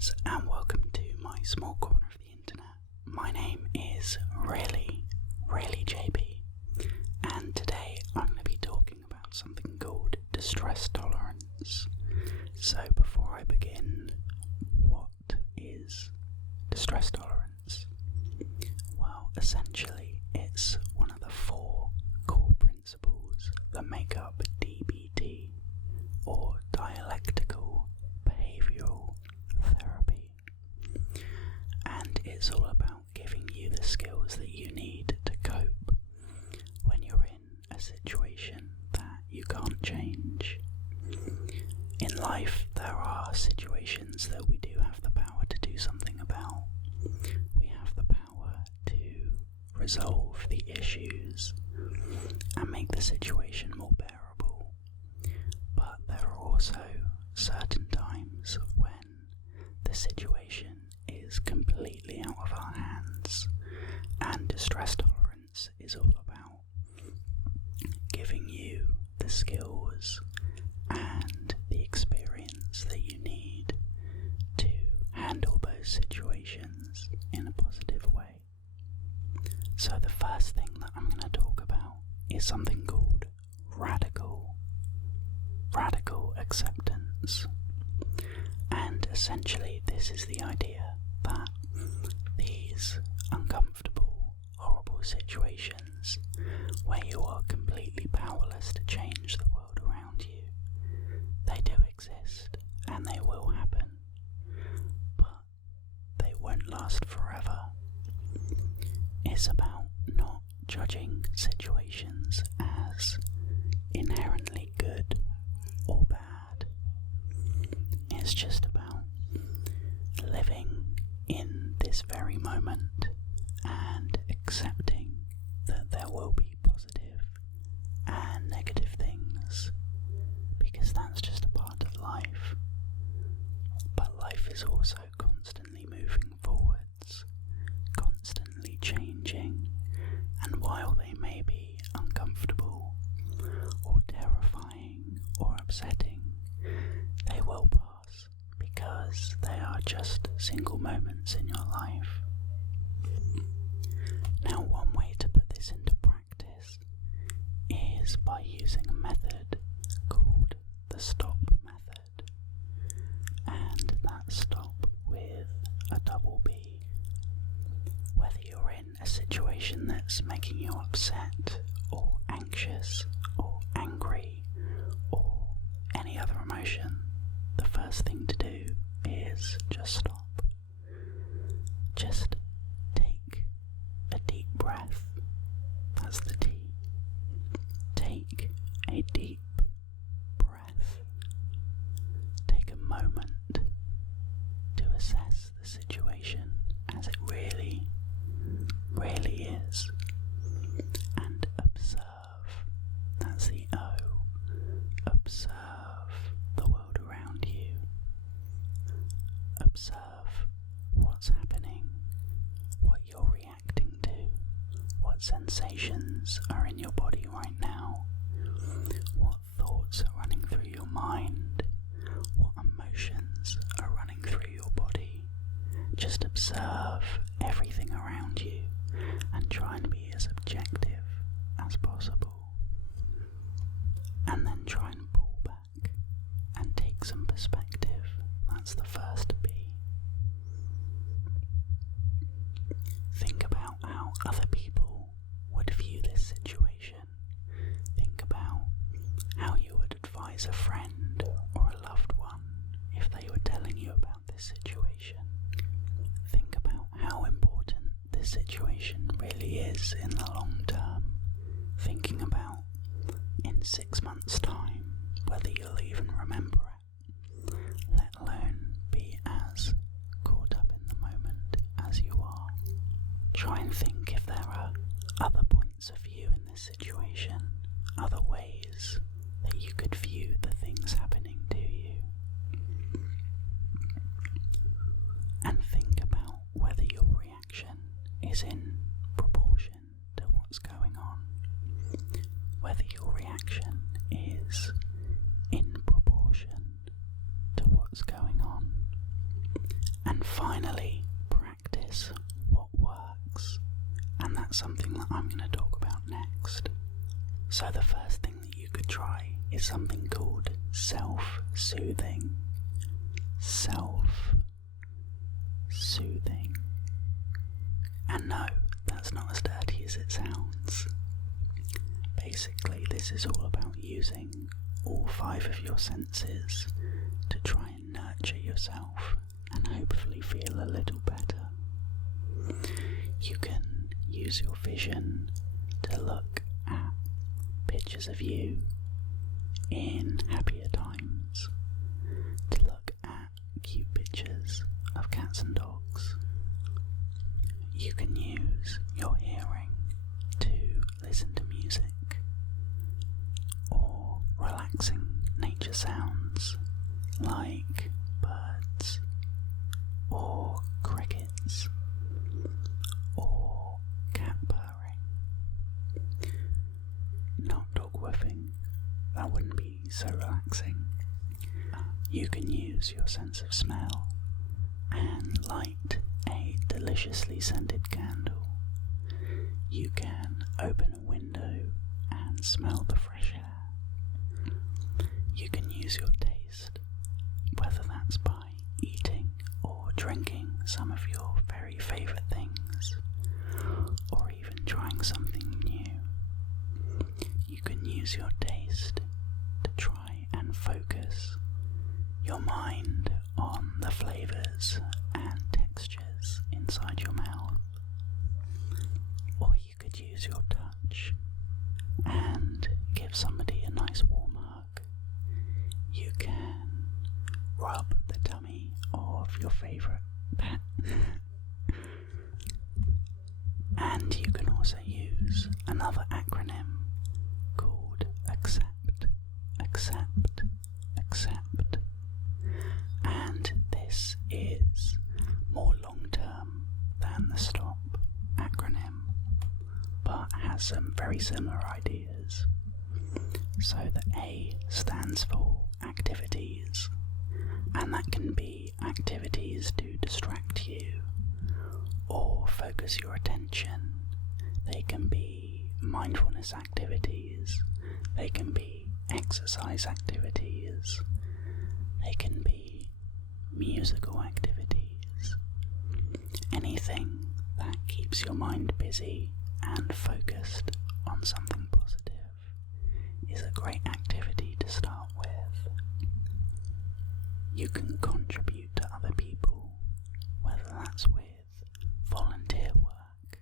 friends, and welcome to my small corner of the internet. My name is ReallyJayBee, and today I'm going to be talking about something called distress tolerance. So before I begin, what is distress tolerance? Well, essentially it's one of the 4 core principles that make up DBT, or Dialectical Behavioural Therapy, and it's all about giving you the skills that you need to cope when you're in a situation that you can't change. In life, there are situations that we do have the power to do something about. We have the power to resolve the issues and make the situation more bearable. But there are also certain times when the situation is completely out of our hands, and distress tolerance is all about giving you the skills and the experience that you need to handle those situations in a positive way. So the first thing that I'm going to talk about is something called radical acceptance. And essentially this is the idea that these uncomfortable, horrible situations where you are completely powerless to change the world around you, they do exist and they will happen, but they won't last forever. It's about not judging situations as inherently good or bad. It's just about living in this very moment and accepting that there will be positive and negative things, because that's just a part of life. But life is also constantly moving forwards, constantly changing, and while they may be uncomfortable or terrifying or upsetting, they will pass because they are just single moments in your life. Now, one way to put this into practice is by using a method called the stop method, and that's stop with a double B. Whether you're in a situation that's making you upset or anxious or angry or any other emotion, the first thing to do is just stop. Just take a deep breath. That's the T. Take a deep breath. Take a moment to assess the situation as it really is, and observe. That's the O. Observe the world around you. Observe what's happening, what you're reacting to, what sensations are in your body right now, what thoughts are running through your mind, what emotions are running through your body. Just observe everything around you and try and be as objective as possible. And then try and pull back and take some perspective. That's the first B. Think about how other people would view this situation. Think about how you would advise a friend or a loved one if they were telling you about this situation. Think about how important this situation really is in the long term. Thinking about in 6 months' time whether you'll even remember it, let alone be as caught up in the moment as you are. Try and think if there are other points of view in this situation, other ways that you could view the things happening to you. And think about whether your reaction is in proportion to what's going on. Whether your reaction is in proportion to what's going on. And finally, practice what works. And that's something that I'm going to talk about next. So the first thing that you could try is something called self-soothing. Self-soothing. And no, that's not as dirty as it sounds. Basically, this is all about using all 5 of your senses to try and nurture yourself and hopefully feel a little better. You can use your vision to look at pictures of you in happier times, to look at cute pictures of cats and dogs. You can use your hearing to listen to music or relaxing nature sounds like birds or crickets or cat purring. Not dog woofing, that wouldn't be so relaxing. You can use your sense of smell and light a deliciously scented candle. You can open a window and smell the fresh air. You can use your taste, whether that's by eating or drinking some of your very favourite things, or even trying something new. You can use your taste to try and focus your mind on the flavours and textures inside your mouth. Or you could use your touch and give somebody a nice warm hug. You can rub the tummy of your favourite pet. And you can also use another acronym called accept, accept, accept. And this is more long-term than the STOP acronym, but has some very similar ideas. So the A stands for activities, and that can be activities to distract you or focus your attention. They can be mindfulness activities, they can be exercise activities, they can be musical activities. Anything that keeps your mind busy and focused on something positive is a great activity to start with. You can contribute to other people, whether that's with volunteer work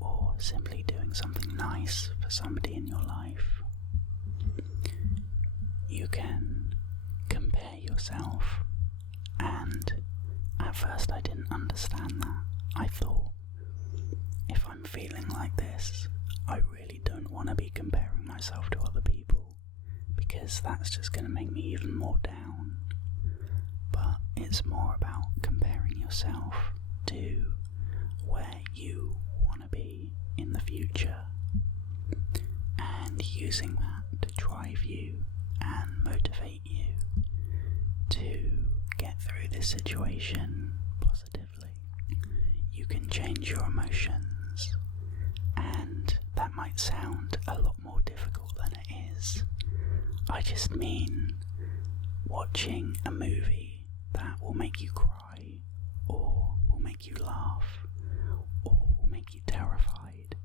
or simply doing something nice for somebody in your life. You can compare yourself, and at first I didn't understand that. I thought, if I'm feeling like this, I really don't want to be comparing myself to other people, because that's just going to make me even more down. But it's more about comparing yourself to where you want to be in the future, and using that to drive you and motivate you to get through this situation positively. You can change your emotions, and that might sound a lot more difficult than it is. I just mean watching a movie that will make you cry, or will make you laugh, or will make you terrified.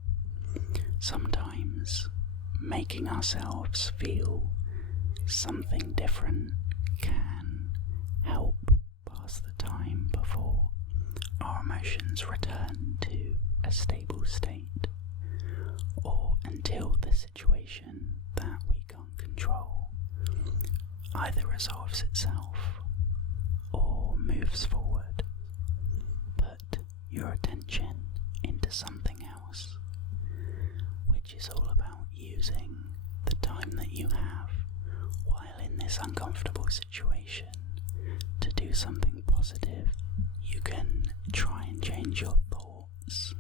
Sometimes making ourselves feel something different can help pass the time before our emotions return to a stable state, or until the situation that we can't control either resolves itself or moves forward. Put your attention into something else, which is all about using the time that you have while in this uncomfortable situation to do something positive. You can try and change your thoughts,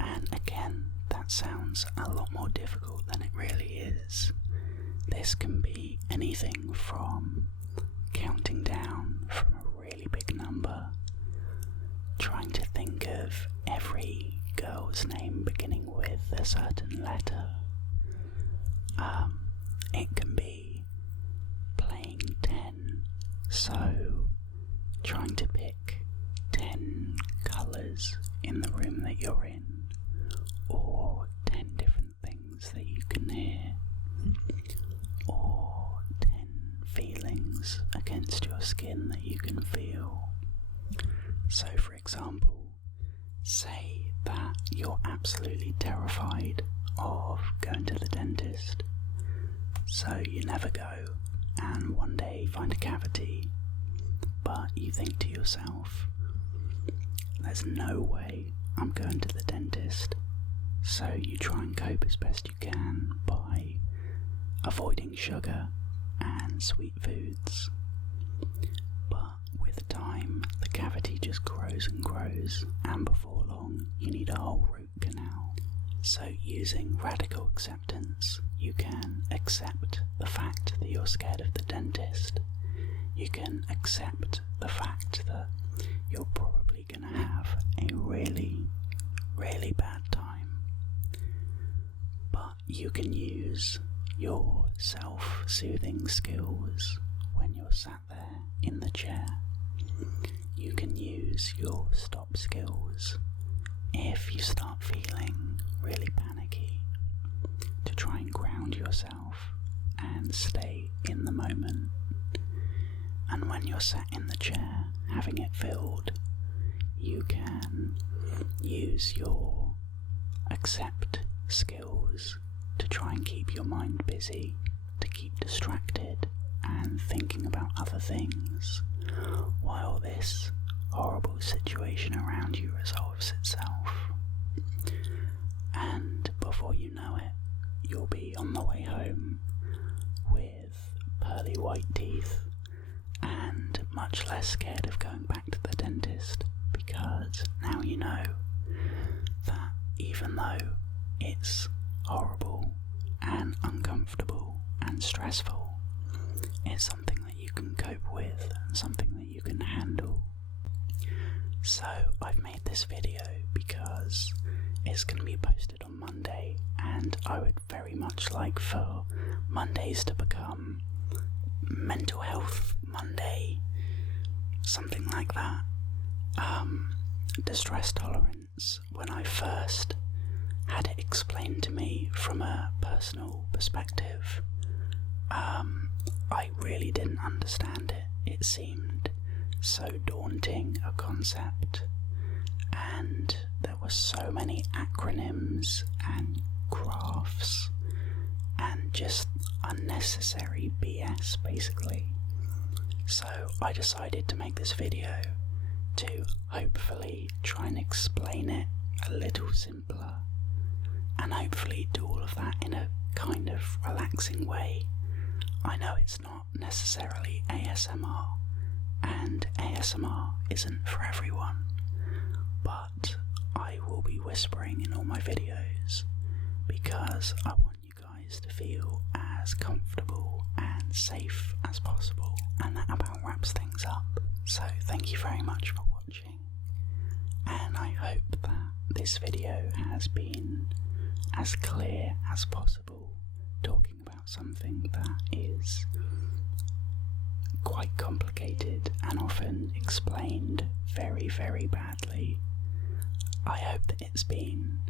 and again, that sounds a lot more difficult than it really is. This can be anything from counting down from a really big trying to think of every girl's name beginning with a certain letter. It can be playing 10, so trying to pick 10 colours in the room that you're in, or 10 different things that you can hear, or 10 feelings against your skin that you can feel. So for example, say that you're absolutely terrified of going to the dentist, so you never go, and one day you find a cavity, but you think to yourself, there's no way I'm going to the dentist, so you try and cope as best you can by avoiding sugar and sweet foods. But with time, the cavity just grows and grows, and before long you need a whole root canal. So using radical acceptance, you can accept the fact that you're scared of the dentist. You can accept the fact that you're probably going to have a really, really bad time. But you can use your self-soothing skills when you're sat there in the chair. You can use your stop skills if you start feeling really panicky, to try and ground yourself and stay in the moment. And when you're sat in the chair having it filled, you can use your accept skills to try and keep your mind busy, to keep distracted and thinking about other things, while this horrible situation around you resolves itself. And before you know it, you'll be on the way home with pearly white teeth and much less scared of going back to the dentist, because now you know that even though it's horrible and uncomfortable and stressful, it's something that you can cope with and something that you can handle. So I've made this video because it's going to be posted on Monday, and I would very much like for Mondays to become Mental Health Monday, something like that. Distress tolerance, when I first had it explained to me from a personal perspective, I really didn't understand it. It seemed so daunting a concept, and there were so many acronyms and graphs and just unnecessary BS basically. So I decided to make this video to hopefully try and explain it a little simpler, and hopefully do all of that in a kind of relaxing way. I know it's not necessarily ASMR, and ASMR isn't for everyone, but I will be whispering in all my videos because I want you guys to feel as comfortable and safe as possible, and that about wraps things up. So thank you very much for watching, and I hope that this video has been as clear as possible, talking about something that is quite complicated and often explained very, very badly. I hope that it's been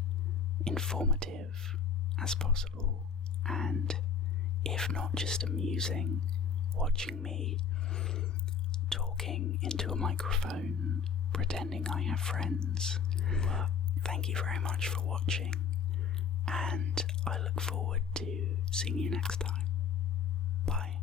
informative as possible, and if not just amusing, watching me talking into a microphone pretending I have friends. Well, thank you very much for watching, and I look forward to seeing you next time. Bye.